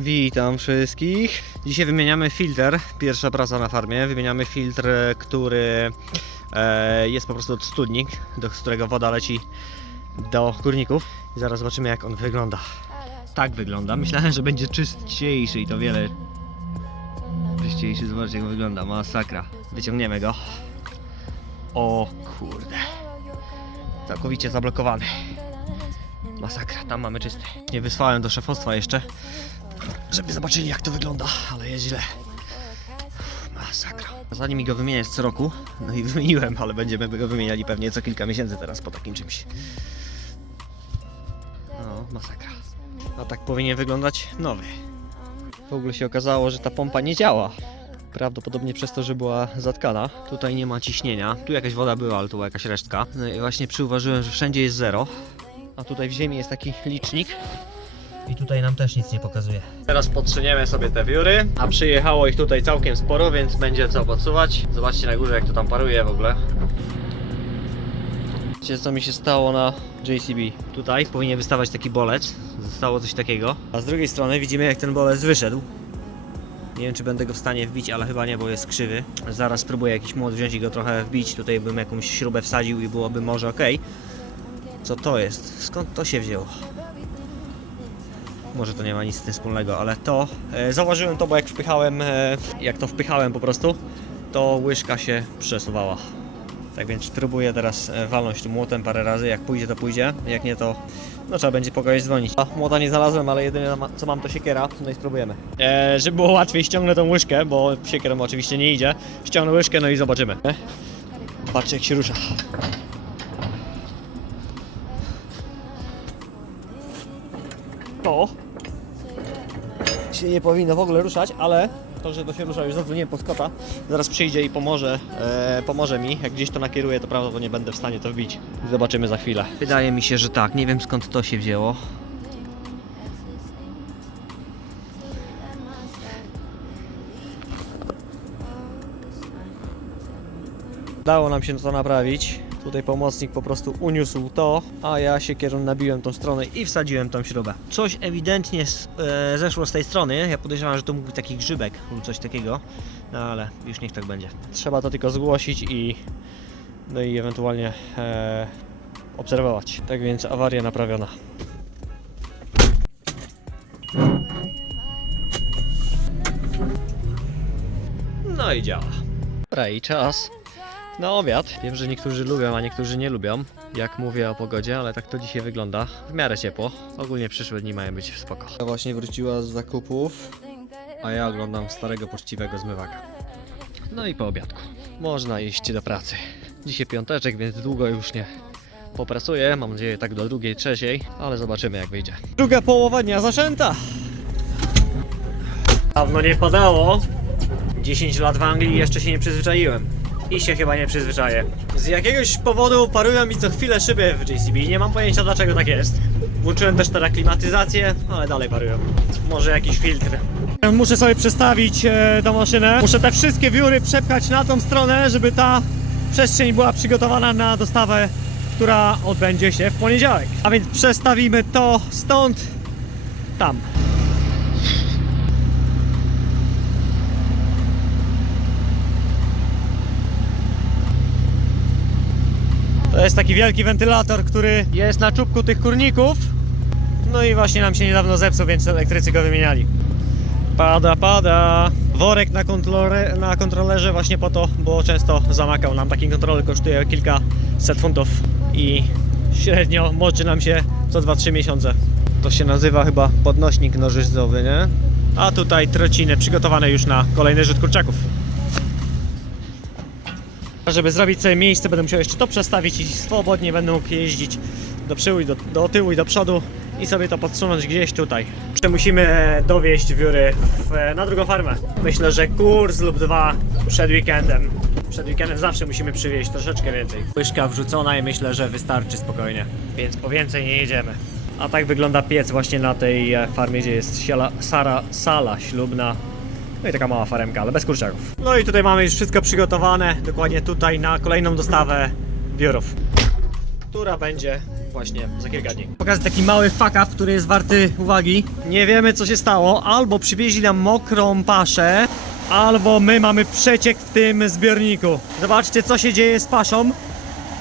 Witam wszystkich. Dzisiaj wymieniamy filtr. Pierwsza praca na farmie. Wymieniamy filtr, który e, jest po prostu od studnik, do którego woda leci do kurników. I zaraz zobaczymy jak on wygląda. Tak wygląda. Myślałem, że będzie czystniejszy i to wiele czyściejszy. Zobaczcie jak wygląda. Masakra. Wyciągniemy go. O kurde. Całkowicie zablokowany. Masakra, tam mamy czysty. Nie wysłałem do szefostwa jeszcze, żeby zobaczyli jak to wygląda, ale jest źle. Masakra. Zanim mi go wymieniać co roku, no i wymieniłem, ale będziemy go wymieniali pewnie co kilka miesięcy teraz po takim czymś. No, masakra. A tak powinien wyglądać nowy. W ogóle się okazało, że ta pompa nie działa. Prawdopodobnie przez to, że była zatkana. Tutaj nie ma ciśnienia. Tu jakaś woda była, ale tu była jakaś resztka. No i właśnie przyuważyłem, że wszędzie jest zero. A tutaj w ziemi jest taki licznik. I tutaj nam też nic nie pokazuje. Teraz podsuniemy sobie te wióry, a przyjechało ich tutaj całkiem sporo, więc będzie co podsuwać. Zobaczcie na górze jak to tam paruje w ogóle. Wiecie co mi się stało na JCB? Tutaj powinien wystawać taki bolec. Zostało coś takiego. A z drugiej strony widzimy jak ten bolec wyszedł. Nie wiem czy będę go w stanie wbić, ale chyba nie, bo jest krzywy. Zaraz spróbuję jakiś młot wziąć i go trochę wbić. Tutaj bym jakąś śrubę wsadził i byłoby może ok. Co to jest? Skąd to się wzięło? Może to nie ma nic z tym wspólnego, ale to e, zauważyłem to, bo jak wpychałem, e, jak to wpychałem po prostu, to łyżka się przesuwała. Tak więc spróbuję teraz e, walnąć tym młotem parę razy, jak pójdzie to pójdzie, jak nie to no trzeba będzie po kogoś dzwonić. A, młota nie znalazłem, ale jedyne co mam to siekiera, no i spróbujemy. E, żeby było łatwiej ściągnę tą łyżkę, bo siekierą oczywiście nie idzie. Ściągnę łyżkę, no i zobaczymy. Patrzcie jak się rusza. To się nie powinno w ogóle ruszać, ale to, że to się rusza już zadzwoniłem pod kota, zaraz przyjdzie i pomoże, e, pomoże mi. Jak gdzieś to nakieruję, to prawdopodobnie będę w stanie to wbić. Zobaczymy za chwilę. Wydaje mi się, że tak. Nie wiem skąd to się wzięło. Udało nam się to naprawić. Tutaj pomocnik po prostu uniósł to, a ja się kierą nabiłem tą stronę i wsadziłem tą śrubę. Coś ewidentnie e, zeszło z tej strony. Ja podejrzewam, że to mógł być taki grzybek lub coś takiego, no ale już niech tak będzie. Trzeba to tylko zgłosić i no i ewentualnie e, obserwować. Tak więc awaria naprawiona. No i działa. Dobra i czas na obiad. Wiem, że niektórzy lubią, a niektórzy nie lubią, jak mówię o pogodzie, ale tak to dzisiaj wygląda. W miarę ciepło. Ogólnie przyszłe dni mają być spoko. Ja właśnie wróciła z zakupów, a ja oglądam starego poczciwego zmywaka. No i po obiadku. Można iść do pracy. Dzisiaj piąteczek, więc długo już nie popracuję. Mam nadzieję tak do drugiej, trzeciej, ale zobaczymy jak wyjdzie. Druga połowa dnia zaczęta. Dawno nie padało. 10 lat w Anglii jeszcze się nie przyzwyczaiłem. I się chyba nie przyzwyczaję. Z jakiegoś powodu parują mi co chwilę szyby w JCB. Nie mam pojęcia dlaczego tak jest. Włączyłem też teraz klimatyzację, ale dalej parują. Może jakiś filtr. Muszę sobie przestawić e, tą maszynę. Muszę te wszystkie wióry przepchać na tą stronę, żeby ta przestrzeń była przygotowana na dostawę, która odbędzie się w poniedziałek. A więc przestawimy to stąd tam. To jest taki wielki wentylator, który jest na czubku tych kurników. No i właśnie nam się niedawno zepsuł, więc elektrycy go wymieniali. Pada, pada. Worek na, kontrole, na kontrolerze właśnie po to, bo często zamakał nam. Taki kontroler kosztuje kilkaset funtów i średnio moczy nam się co 2-3 miesiące. To się nazywa chyba podnośnik nożycowy, nie? A tutaj trociny przygotowane już na kolejny rzut kurczaków. Żeby zrobić sobie miejsce, będę musiał jeszcze to przestawić i swobodnie będę mógł jeździć do przodu do, do tyłu i do przodu i sobie to podsunąć gdzieś tutaj. Jeszcze musimy e, dowieść wióry w, e, na drugą farmę. Myślę, że kurs lub dwa przed weekendem. Przed weekendem zawsze musimy przywieźć troszeczkę więcej. Łyżka wrzucona i myślę, że wystarczy spokojnie, więc po więcej nie jedziemy. A tak wygląda piec właśnie na tej e, farmie, gdzie jest siala, sara, sala ślubna. No i taka mała faremka, ale bez kurczaków. No i tutaj mamy już wszystko przygotowane, dokładnie tutaj na kolejną dostawę wiórów, która będzie właśnie za kilka dni. Pokażę taki mały fuck up, który jest warty uwagi. Nie wiemy co się stało, albo przywieźli nam mokrą paszę, albo my mamy przeciek w tym zbiorniku. Zobaczcie co się dzieje z paszą.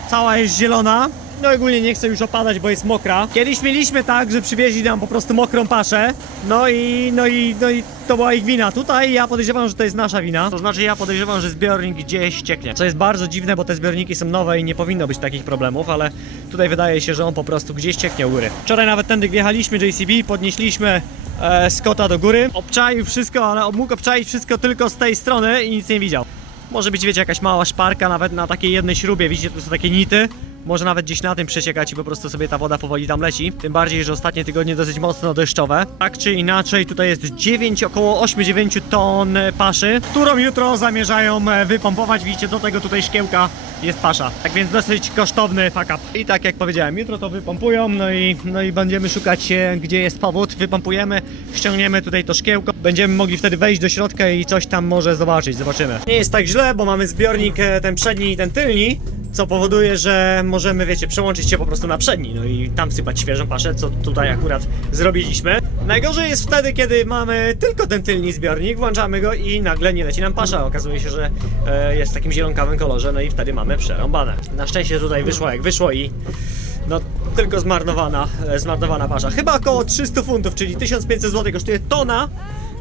Cała jest zielona. No ogólnie nie chcę już opadać, bo jest mokra. Kiedyś mieliśmy tak, że przywieźli nam po prostu mokrą paszę. No i, no i, no i to była ich wina. Tutaj ja podejrzewam, że to jest nasza wina. To znaczy ja podejrzewam, że zbiornik gdzieś cieknie. Co jest bardzo dziwne, bo te zbiorniki są nowe i nie powinno być takich problemów, ale tutaj wydaje się, że on po prostu gdzieś cieknie u góry. Wczoraj nawet tędy wjechaliśmy JCB, podnieśliśmy e, Scotta do góry. Obczaił wszystko, ale mógł obczaić wszystko tylko z tej strony i nic nie widział. Może być, wiecie, jakaś mała szparka nawet na takiej jednej śrubie, widzicie, tu są takie nity. Może nawet gdzieś na tym przeciekać i po prostu sobie ta woda powoli tam leci. Tym bardziej, że ostatnie tygodnie dosyć mocno deszczowe. Tak czy inaczej, tutaj jest 9, około 8-9 ton paszy, którą jutro zamierzają e, wypompować. Widzicie, do tego tutaj szkiełka jest pasza. Tak więc dosyć kosztowny fuck up. I tak jak powiedziałem, jutro to wypompują, no i, no i będziemy szukać, e, gdzie jest powód. Wypompujemy, ściągniemy tutaj to szkiełko. Będziemy mogli wtedy wejść do środka i coś tam może zobaczyć. Zobaczymy. Nie jest tak źle, bo mamy zbiornik e, ten przedni i ten tylni co powoduje, że możemy, wiecie, przełączyć się po prostu na przedni, no i tam sypać świeżą paszę, co tutaj akurat zrobiliśmy. Najgorzej jest wtedy, kiedy mamy tylko ten tylny zbiornik, włączamy go i nagle nie leci nam pasza. Okazuje się, że e, jest w takim zielonkawym kolorze, no i wtedy mamy przerąbane. Na szczęście tutaj wyszło jak wyszło i no tylko zmarnowana, e, zmarnowana pasza. Chyba około 300 funtów, czyli 1500 zł kosztuje tona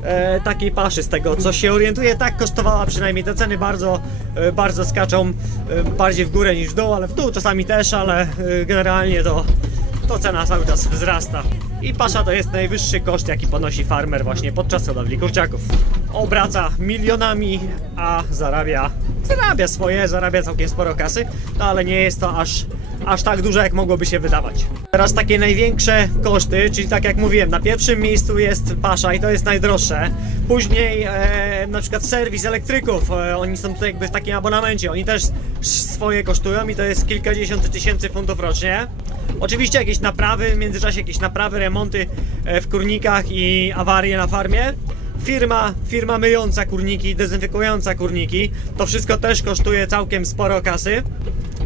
e, takiej paszy z tego co się orientuję tak kosztowała przynajmniej te ceny bardzo e, bardzo skaczą e, bardziej w górę niż w dół ale w dół czasami też ale e, generalnie to to cena cały czas wzrasta i pasza to jest najwyższy koszt jaki ponosi farmer właśnie podczas hodowli kurczaków obraca milionami a zarabia zarabia swoje zarabia całkiem sporo kasy no ale nie jest to aż aż tak dużo jak mogłoby się wydawać. Teraz takie największe koszty, czyli tak jak mówiłem, na pierwszym miejscu jest pasza i to jest najdroższe. Później e, na przykład serwis elektryków, e, oni są tutaj jakby w takim abonamencie, oni też swoje kosztują i to jest kilkadziesiąt tysięcy funtów rocznie. Oczywiście jakieś naprawy, w międzyczasie jakieś naprawy, remonty e, w kurnikach i awarie na farmie. Firma, firma myjąca kurniki, dezynfekująca kurniki, to wszystko też kosztuje całkiem sporo kasy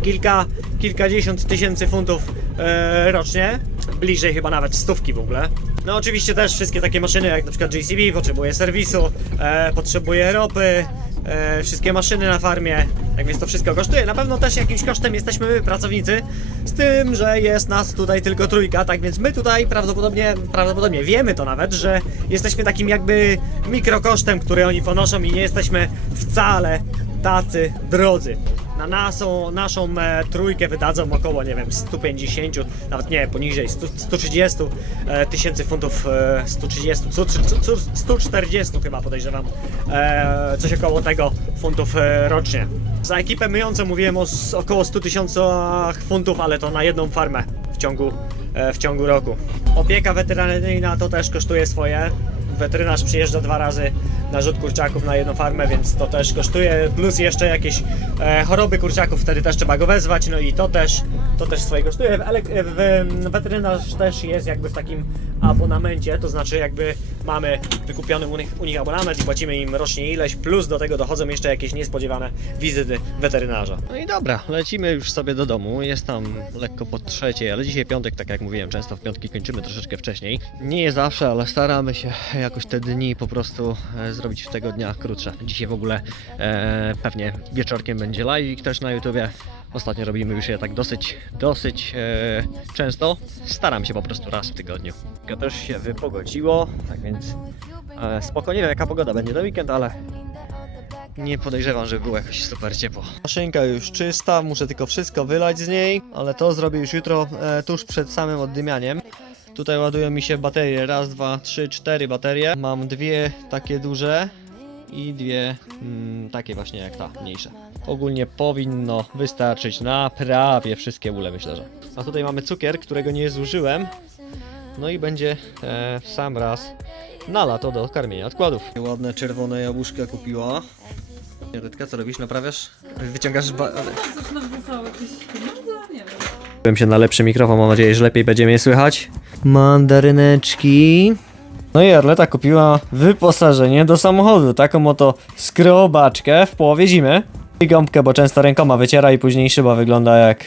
kilka, kilkadziesiąt tysięcy funtów e, rocznie, bliżej chyba nawet stówki w ogóle. No oczywiście też wszystkie takie maszyny jak na przykład JCB potrzebuje serwisu, e, potrzebuje ropy, e, wszystkie maszyny na farmie, tak więc to wszystko kosztuje. Na pewno też jakimś kosztem jesteśmy my, pracownicy, z tym, że jest nas tutaj tylko trójka, tak więc my tutaj prawdopodobnie, prawdopodobnie wiemy to nawet, że jesteśmy takim jakby mikrokosztem, który oni ponoszą i nie jesteśmy wcale tacy drodzy. Na naszą, naszą e, trójkę wydadzą około, nie wiem, 150, nawet nie, poniżej 100, 130 e, tysięcy funtów, e, 130, 100, 100, 140 chyba podejrzewam, e, coś około tego funtów e, rocznie. Za ekipę myjącą mówiłem o około 100 tysiącach funtów, ale to na jedną farmę w ciągu, e, w ciągu roku. Opieka weterynaryjna to też kosztuje swoje. Weterynarz przyjeżdża dwa razy na rzut kurczaków na jedną farmę, więc to też kosztuje. Plus jeszcze jakieś e, choroby kurczaków, wtedy też trzeba go wezwać, no i to też, to też swoje kosztuje. W, elek- w, weterynarz też jest jakby w takim abonamencie, to znaczy jakby mamy wykupiony u nich, u nich abonament i płacimy im rocznie ileś, plus do tego dochodzą jeszcze jakieś niespodziewane wizyty weterynarza. No i dobra, lecimy już sobie do domu, jest tam lekko po trzeciej, ale dzisiaj piątek, tak jak mówiłem, często w piątki kończymy troszeczkę wcześniej. Nie zawsze, ale staramy się jakoś te dni po prostu e, zrobić w tego dnia krótsze. Dzisiaj w ogóle e, pewnie wieczorkiem będzie live też na YouTubie. Ostatnio robimy już je tak dosyć, dosyć e, często. Staram się po prostu raz w tygodniu. To też się wypogodziło, tak więc e, spoko. Nie wiem jaka pogoda będzie na weekend, ale nie podejrzewam, żeby było jakoś super ciepło. Maszynka już czysta, muszę tylko wszystko wylać z niej, ale to zrobię już jutro e, tuż przed samym oddymianiem. Tutaj ładują mi się baterie. Raz, dwa, trzy, cztery baterie. Mam dwie takie duże i dwie mm, takie właśnie jak ta, mniejsze. Ogólnie powinno wystarczyć na prawie wszystkie ule, myślę, że. A tutaj mamy cukier, którego nie zużyłem. No i będzie e, w sam raz na lato do karmienia odkładów. Ładne czerwone jabłuszka kupiła. Redka, co robisz? Naprawiasz? Wyciągasz ba... Byłem się na lepszy mikrofon, mam nadzieję, że lepiej będzie mnie słychać. Mandaryneczki. No i Arleta kupiła wyposażenie do samochodu, taką oto skrobaczkę w połowie zimy. I gąbkę, bo często rękoma wyciera i później szyba wygląda jak...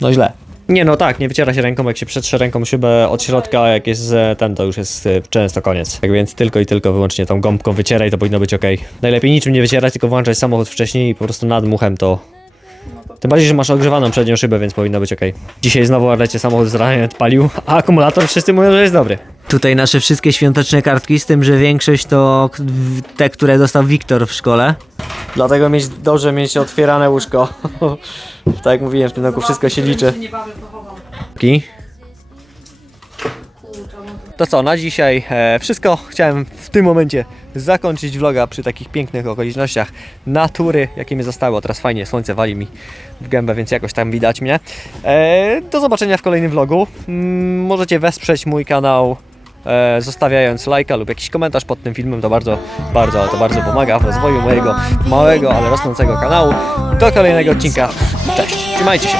no źle. Nie no tak, nie wyciera się ręką, jak się przetrze ręką szybę od środka, jak jest e, ten, to już jest e, często koniec. Tak więc tylko i tylko wyłącznie tą gąbką wycieraj, to powinno być ok. Najlepiej niczym nie wycierać, tylko włączać samochód wcześniej i po prostu nad muchem to... Tym bardziej, że masz ogrzewaną przednią szybę, więc powinno być ok. Dzisiaj znowu Arlecie samochód z rana odpalił, a akumulator wszyscy mówią, że jest dobry. Tutaj nasze wszystkie świąteczne kartki, z tym, że większość to te, które dostał Wiktor w szkole. Dlatego mieć, dobrze mieć otwierane łóżko. tak jak mówiłem, w tym roku wszystko się liczy. Ki. To co, na dzisiaj e, wszystko. Chciałem w tym momencie zakończyć vloga przy takich pięknych okolicznościach natury, jakie mi zostały. A Teraz fajnie, słońce wali mi w gębę, więc jakoś tam widać mnie. E, do zobaczenia w kolejnym vlogu. Mm, możecie wesprzeć mój kanał e, zostawiając lajka lub jakiś komentarz pod tym filmem. To bardzo, bardzo, to bardzo pomaga w rozwoju mojego małego, ale rosnącego kanału. Do kolejnego odcinka. Cześć, trzymajcie się.